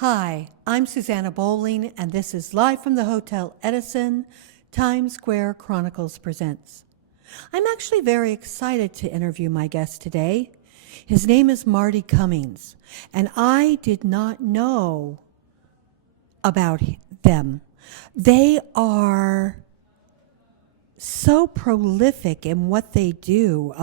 Hi, I'm Susanna Bowling, and this is live from the Hotel Edison. Times Square Chronicles presents. I'm actually very excited to interview my guest today. His name is Marti Cummings, and I did not know about them. They are so prolific in what they do.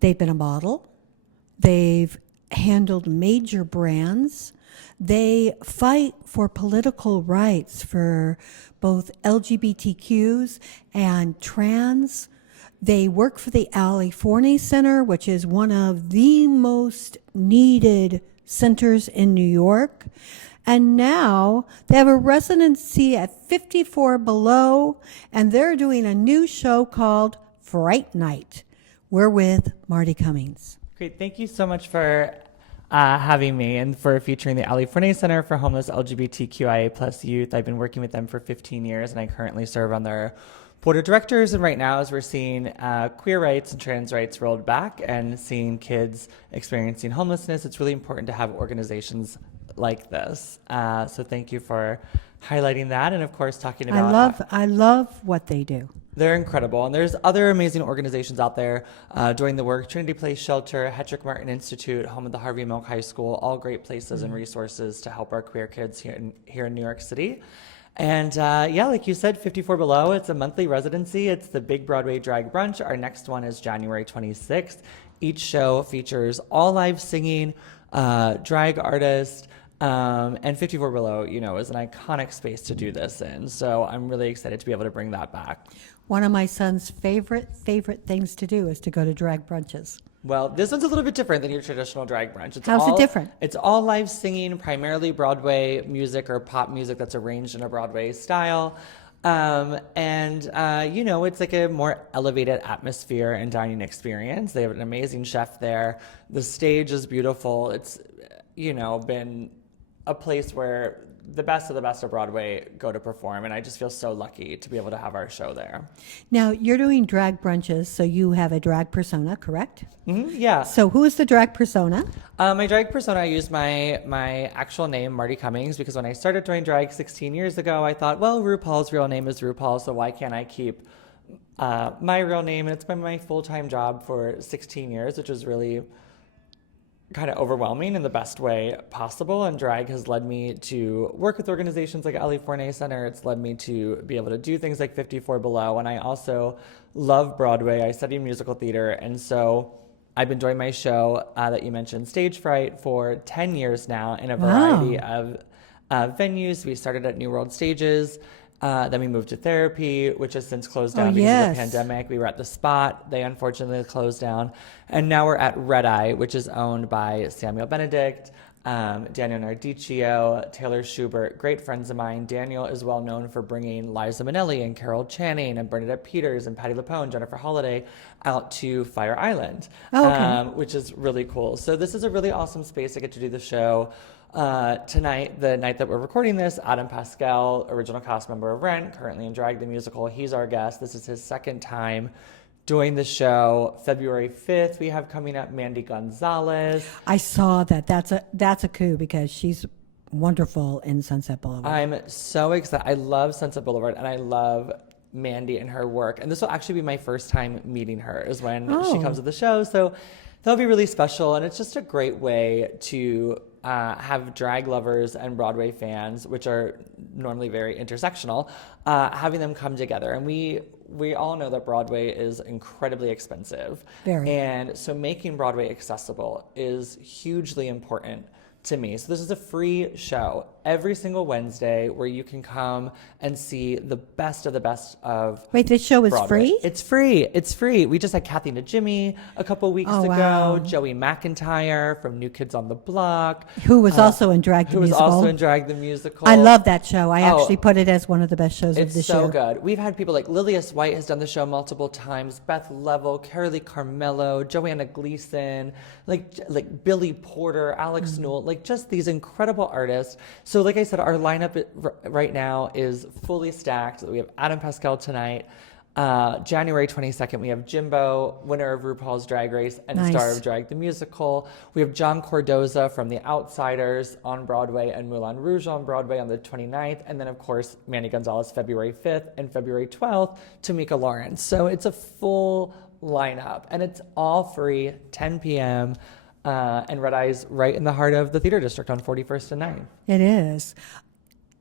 They've been a model. They've handled major brands. They fight for political rights for both LGBTQs and trans. They work for the Ali Forney Center, which is one of the most needed centers in New York. And now they have a residency at 54 Below, and they're doing a new show called Fright Night. We're with Marti Cummings. Great. Thank you so much for having me and for featuring the Ali Forney Center for Homeless LGBTQIA plus youth. I've been working with them for 15 years, and I currently serve on their board of directors. And right now, as we're seeing queer rights and trans rights rolled back and seeing kids experiencing homelessness, it's really important to have organizations like this. So thank you for highlighting that, and of course talking about I love what they do. They're incredible. And there's other amazing organizations out there doing the work. Trinity Place Shelter, Hedrick Martin Institute, home of the Harvey Milk High School, all great places and resources to help our queer kids here in New York City. And like you said, 54 Below, it's a monthly residency. It's the Big Broadway Drag Brunch. Our next one is January 26th. Each show features all live singing, drag artists, and 54 Below, is an iconic space to do this in. So I'm really excited to be able to bring that back. One of my son's favorite things to do is to go to drag brunches. Well, this one's a little bit different than your traditional drag brunch. How's it different? It's all live singing, primarily Broadway music or pop music that's arranged in a Broadway style. It's like a more elevated atmosphere and dining experience. They have an amazing chef there. The stage is beautiful. It's, been a place where the best of Broadway go to perform, and I just feel so lucky to be able to have our show there. Now, you're doing drag brunches, so you have a drag persona, correct? Mm-hmm, yeah. So who is the drag persona? My drag persona, I use my actual name, Marti Cummings, because when I started doing drag 16 years ago, I thought, well, RuPaul's real name is RuPaul, so why can't I keep my real name? And it's been my full-time job for 16 years, which is really kind of overwhelming in the best way possible, and drag has led me to work with organizations like Ali Forney Center. It's led me to be able to do things like 54 Below, and I also love Broadway. I studied musical theater, and so I've been doing my show that you mentioned, Stage Fright, for 10 years now in a variety of venues. We started at New World Stages. Then we moved to Therapy, which has since closed down because of the pandemic. We were at The Spot. They unfortunately closed down. And now we're at Red Eye, which is owned by Samuel Benedict, Daniel Nardicchio, Taylor Schubert, great friends of mine. Daniel is well known for bringing Liza Minnelli and Carol Channing and Bernadette Peters and Patti LuPone, Jennifer Holliday out to Fire Island, which is really cool. So this is a really awesome space. I get to do the show. Tonight, the night that we're recording this, Adam Pascal, original cast member of Rent, currently in Drag the Musical, he's our guest. This is his second time doing the show. February 5th, we have coming up Mandy Gonzalez. I saw that. That's a coup because she's wonderful in Sunset Boulevard. I'm so excited. I love Sunset Boulevard, and I love Mandy and her work. And this will actually be my first time meeting her, is when she comes to the show. So that'll be really special, and it's just a great way to have drag lovers and Broadway fans, which are normally very intersectional, having them come together. And we all know that Broadway is incredibly expensive. Very. And so making Broadway accessible is hugely important to me. So this is a free show every single Wednesday where you can come and see the best of Wait, this show is Broadway. free? It's free. It's free. We just had Kathy Najimy a couple weeks ago. Wow. Joey McIntyre from New Kids on the Block. Who was also in Drag the Musical. Who was also in Drag the Musical. I love that show. I actually put it as one of the best shows of this year. It's so good. We've had people like Lilias White has done the show multiple times, Beth Level, Carolee Carmelo, Joanna Gleason, like Billy Porter, Alex Newell, like just these incredible artists. So like I said, our lineup right now is fully stacked. We have Adam Pascal tonight. January 22nd, we have Jimbo, winner of RuPaul's Drag Race and Nice. star of Drag the Musical. We have John Cordoza from The Outsiders on Broadway and Moulin Rouge on Broadway on the 29th. And then, of course, Manny Gonzalez February 5th and February 12th, Tamika Lawrence. So it's a full lineup, and it's all free, 10 p.m., and Red Eye's right in the heart of the Theater District on 41st and 9. It is.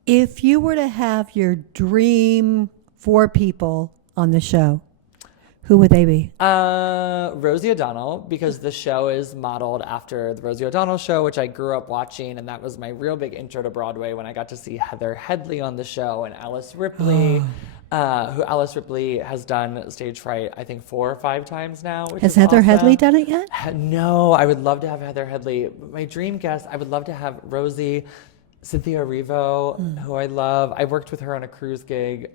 If you were to have your dream 4 people on the show, who would they be? Rosie O'Donnell, because the show is modeled after the Rosie O'Donnell show, which I grew up watching, and that was my real big intro to Broadway when I got to see Heather Headley on the show and Alice Ripley, who Alice Ripley has done Stage Fright, I think 4 or 5 times now. Which Has is Heather awesome. Headley done it yet? No, I would love to have Heather Headley. My dream guest, I would love to have Rosie, Cynthia Erivo, who I love. I worked with her on a cruise gig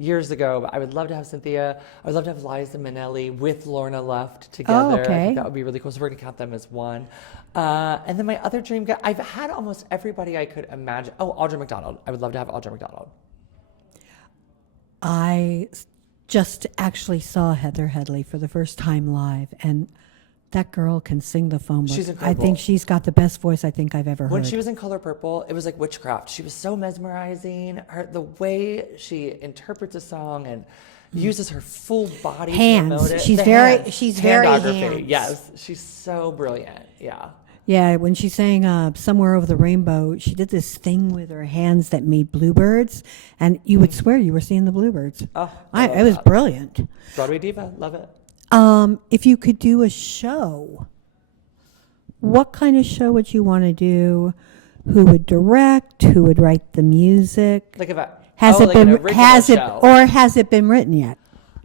years ago, but I would love to have Cynthia. I would love to have Liza Minnelli with Lorna Luft together. okay. I think that would be really cool. So we're going to count them as one. And then my other dream guest, I've had almost everybody I could imagine. Oh, Audra McDonald. I would love to have Audra McDonald. I just actually saw Heather Headley for the first time live, and that girl can sing the phone book. She's I incredible. think she's got the best voice I think I've ever heard. When she was in Color Purple, it was like witchcraft. She was so mesmerizing. The way she interprets a song and uses her full body Hands. to promote it. She's The very- hands. she's very Handography. hands. Yes, she's so brilliant. Yeah. Yeah, when she sang Somewhere Over the Rainbow, she did this thing with her hands that made bluebirds, and you would swear you were seeing the bluebirds. Oh, It was brilliant. Broadway diva, love it. If you could do a show, what kind of show would you want to do? Who would direct? Who would write the music? Like if I Has oh, it like an been original has it show. or has it been written yet?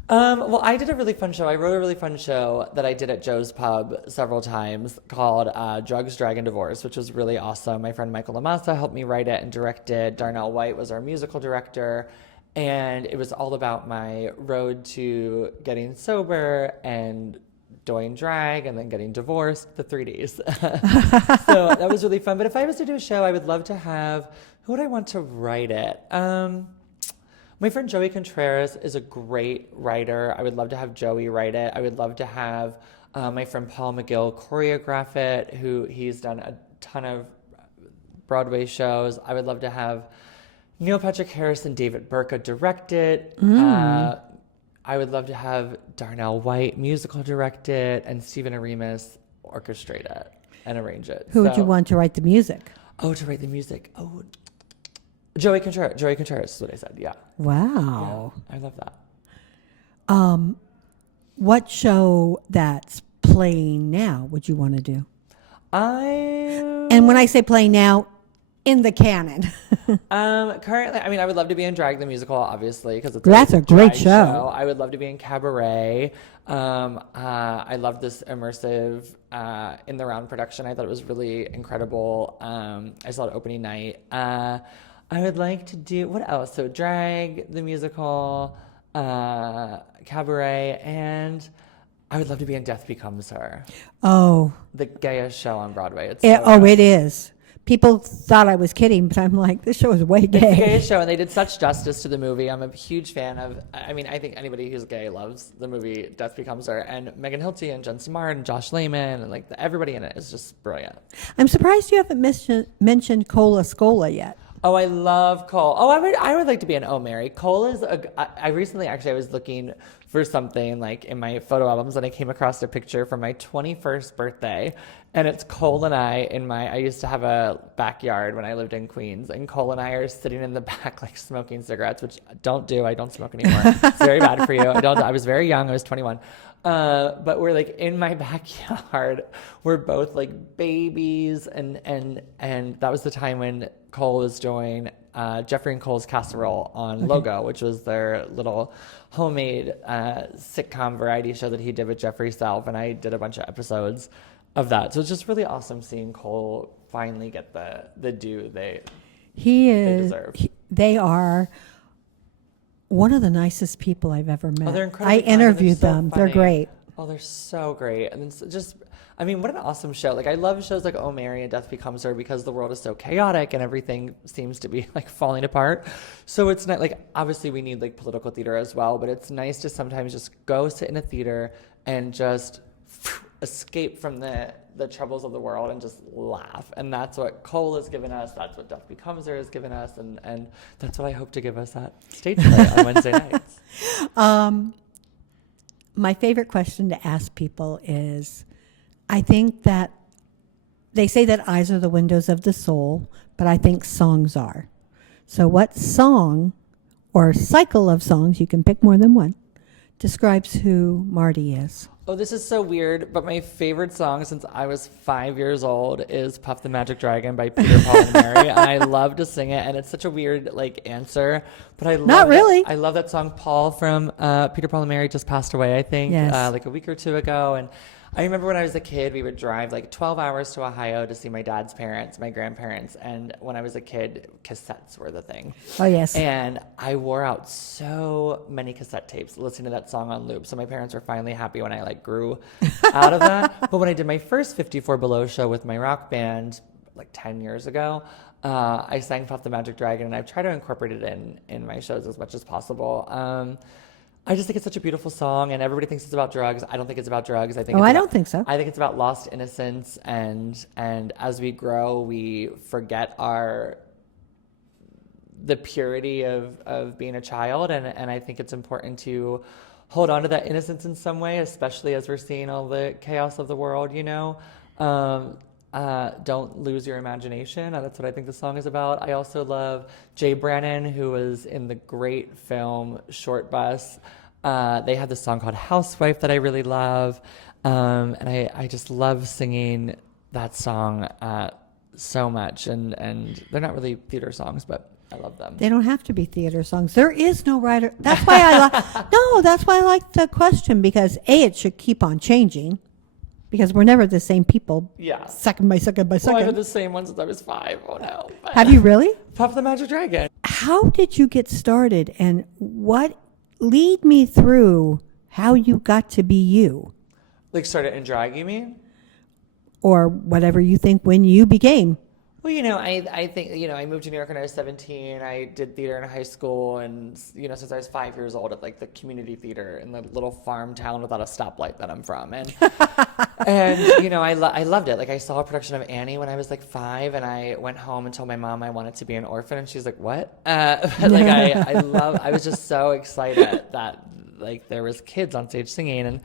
Well, I did a really fun show. I wrote a really fun show that I did at Joe's Pub several times called Drugs, Drag, and Divorce, which was really awesome. My friend Michael Lamassa helped me write it and direct it. Darnell White was our musical director. And it was all about my road to getting sober and doing drag and then getting divorced, the 3Ds. So that was really fun. But if I was to do a show, I would love to have, who would I want to write it? My friend Joey Contreras is a great writer. I would love to have Joey write it. I would love to have my friend Paul McGill choreograph it, who he's done a ton of Broadway shows. I would love to have Neil Patrick Harris and David Burka direct it. I would love to have Darnell White musical direct it and Stephen Aremus orchestrate it and arrange it. Who would you want to write the music? Oh, to write the music. Oh, Joey Contreras. Joey Contreras is what I said. Yeah. Wow. Yeah, I love that. What show that's playing now would you want to do? And when I say playing now, in the canon. Currently, I mean, I would love to be in Drag the Musical, obviously, because That's a great drag show. I would love to be in Cabaret. I love this immersive in the round production. I thought it was really incredible. I saw it opening night. I would like to do what else? So Drag the Musical, Cabaret, and I would love to be in Death Becomes Her, Oh, the gayest show on Broadway. It's it is. People thought I was kidding, but I'm like, this show is way It's the gay. gayest show, and they did such justice to the movie. I'm a huge fan of. I mean, I think anybody who's gay loves the movie Death Becomes Her, and Megan Hilty and Jen Smart and Josh Lehman and like everybody in it is just brilliant. I'm surprised you haven't mentioned Cola Scola yet. Oh, I love Cole. Oh, I would like to be an Oh Mary. Cole is I recently actually I was looking for something like in my photo albums and I came across a picture from my 21st birthday, and it's Cole and I used to have a backyard when I lived in Queens, and Cole and I are sitting in the back like smoking cigarettes, which I don't do. I don't smoke anymore. It's very bad for you. I was very young. I was 21. But we're like in my backyard. We're both like babies, and that was the time when Cole was doing Jeffrey and Cole's Casserole on Logo, which was their little homemade sitcom variety show that he did with Jeffrey Self, and I did a bunch of episodes of that. So it's just really awesome seeing Cole finally get the due they deserve. They are one of the nicest people I've ever met. Oh, they're incredibly I kind and interviewed they're so them. They're funny. great. Oh, they're so great. And it's just, I mean, what an awesome show. Like, I love shows like Oh, Mary and Death Becomes Her because the world is so chaotic and everything seems to be like falling apart. So it's not like, obviously, we need like political theater as well, but it's nice to sometimes just go sit in a theater and just escape from the troubles of the world and just laugh. And that's what Cole has given us. That's what Death Becomes Her has given us. And that's what I hope to give us at stage play on Wednesday nights. My favorite question to ask people is, I think that they say that eyes are the windows of the soul, but I think songs are. So what song or cycle of songs, you can pick more than one, describes who Marti is? Oh, this is so weird, but my favorite song since I was 5 years old is Puff the Magic Dragon by Peter, Paul, and Mary, and I love to sing it, and it's such a weird, like, answer, but I love Not really. I love that song. Paul from Peter, Paul, and Mary just passed away, I think, Yes. like a week or two ago, and I remember when I was a kid, we would drive like 12 hours to Ohio to see my dad's parents, my grandparents, and when I was a kid, cassettes were the thing. Oh, yes. And I wore out so many cassette tapes listening to that song on loop. So my parents were finally happy when I like grew out of that. But when I did my first 54 Below show with my rock band like 10 years ago, I sang Puff the Magic Dragon, and I've tried to incorporate it in my shows as much as possible. I just think it's such a beautiful song, and everybody thinks it's about drugs. I don't think it's about drugs. I think I don't think so. I think it's about lost innocence, and as we grow, we forget the purity of being a child, and I think it's important to hold on to that innocence in some way, especially as we're seeing all the chaos of the world, you know. Don't lose your imagination. That's what I think the song is about. I also love Jay Brennan, who was in the great film Short Bus. They have this song called Housewife that I really love. And I just love singing that song so much. And they're not really theater songs, but I love them. They don't have to be theater songs. There is no writer. That's why that's why I like the question, because it should keep on changing. Because we're never the same people. Yeah. Second by second by second. Well, I've had the same one since I was 5. Oh, no. But Have you really? Puff the Magic Dragon. How did you get started, and lead me through how you got to be you, Like, started in drag, you mean? or whatever you think when you became? Well, you know, I think, you know, I moved to New York when I was 17. I did theater in high school, and, you know, since I was 5 years old at, like, the community theater in the little farm town without a stoplight that I'm from. And, and you know, I loved it. Like, I saw a production of Annie when I was, like, 5, and I went home and told my mom I wanted to be an orphan, and she's like, what? But, like, I was just so excited that, like, there was kids on stage singing, and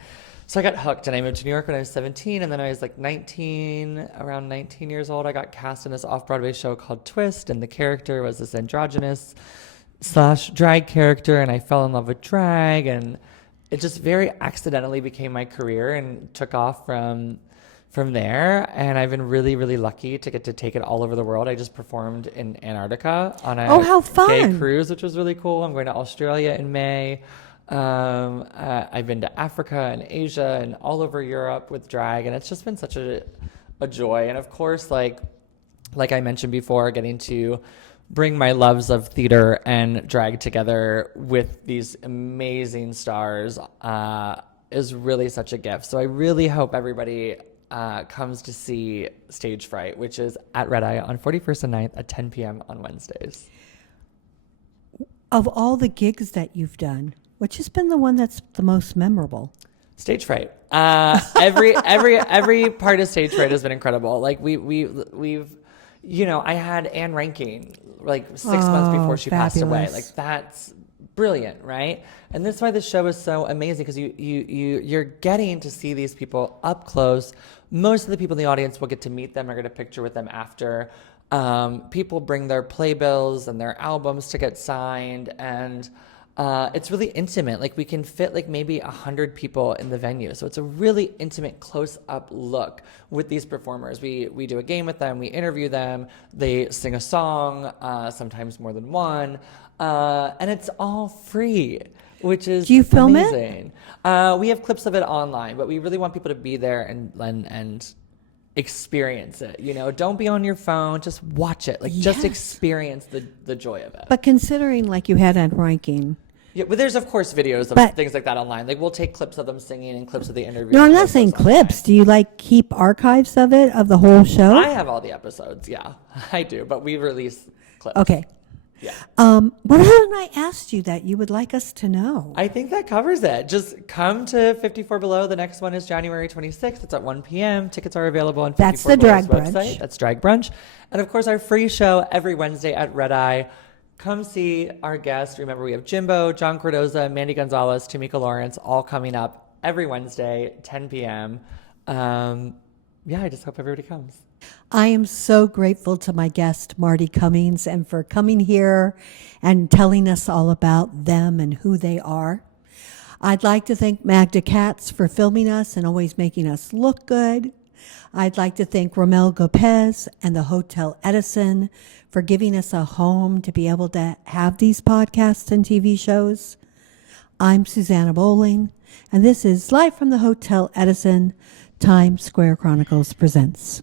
so I got hooked, and I moved to New York when I was 17, and then I was like around 19 years old, I got cast in this off-Broadway show called Twist, and the character was this androgynous / drag character, and I fell in love with drag, and it just very accidentally became my career and took off from there, and I've been really, really lucky to get to take it all over the world. I just performed in Antarctica on a how fun. gay cruise, which was really cool. I'm going to Australia in May. I've been to Africa and Asia and all over Europe with drag, and it's just been such a joy. And of course, like I mentioned before, getting to bring my loves of theater and drag together with these amazing stars is really such a gift. So I really hope everybody comes to see Stage Fright, which is at Red Eye on 41st and 9th at 10 p.m. on Wednesdays. Of all the gigs that you've done, which has been the one that's the most memorable? Stage Fright. Every part of Stage Fright has been incredible. Like we've, you know, I had Anne Ranking like 6 months before she passed away. fabulous. Like that's brilliant, right? And that's why this show is so amazing, because you're getting to see these people up close. Most of the people in the audience will get to meet them or get a picture with them after. People bring their playbills and their albums to get signed, and it's really intimate. Like we can fit like maybe 100 people in the venue. So it's a really intimate close-up look with these performers. We do a game with them, we interview them, they sing a song, sometimes more than one, and it's all free, which is Do you film amazing. We have clips of it online, but we really want people to be there and experience it. You know, don't be on your phone, just watch it. Like just Yes. experience the joy of it. But considering like you had Anne Ranking, Yeah, but there's of course videos of But- things like that online. Like we'll take clips of them singing and clips of the interview. No, I'm and not post saying those online. clips. Do you like keep archives of it, of the whole show? I have all the episodes. Yeah, I do. But we release clips. Okay. Yeah. What haven't I asked you that you would like us to know? I think that covers it. Just come to 54 Below. The next one is January 26th. It's at 1 p.m. Tickets are available on 54 That's the Below's drag website. brunch. That's Drag Brunch. And of course, our free show every Wednesday at Red Eye. Come see our guests. Remember, we have Jimbo, John Cardoza, Mandy Gonzalez, Tamika Lawrence, all coming up every Wednesday, 10 p.m. Yeah, I just hope everybody comes. I am so grateful to my guest, Marti Cummings, and for coming here and telling us all about them and who they are. I'd like to thank Magda Katz for filming us and always making us look good. I'd like to thank Romel Gopez and the Hotel Edison for giving us a home to be able to have these podcasts and TV shows. I'm Susanna Bowling, and this is Live from the Hotel Edison, Times Square Chronicles presents.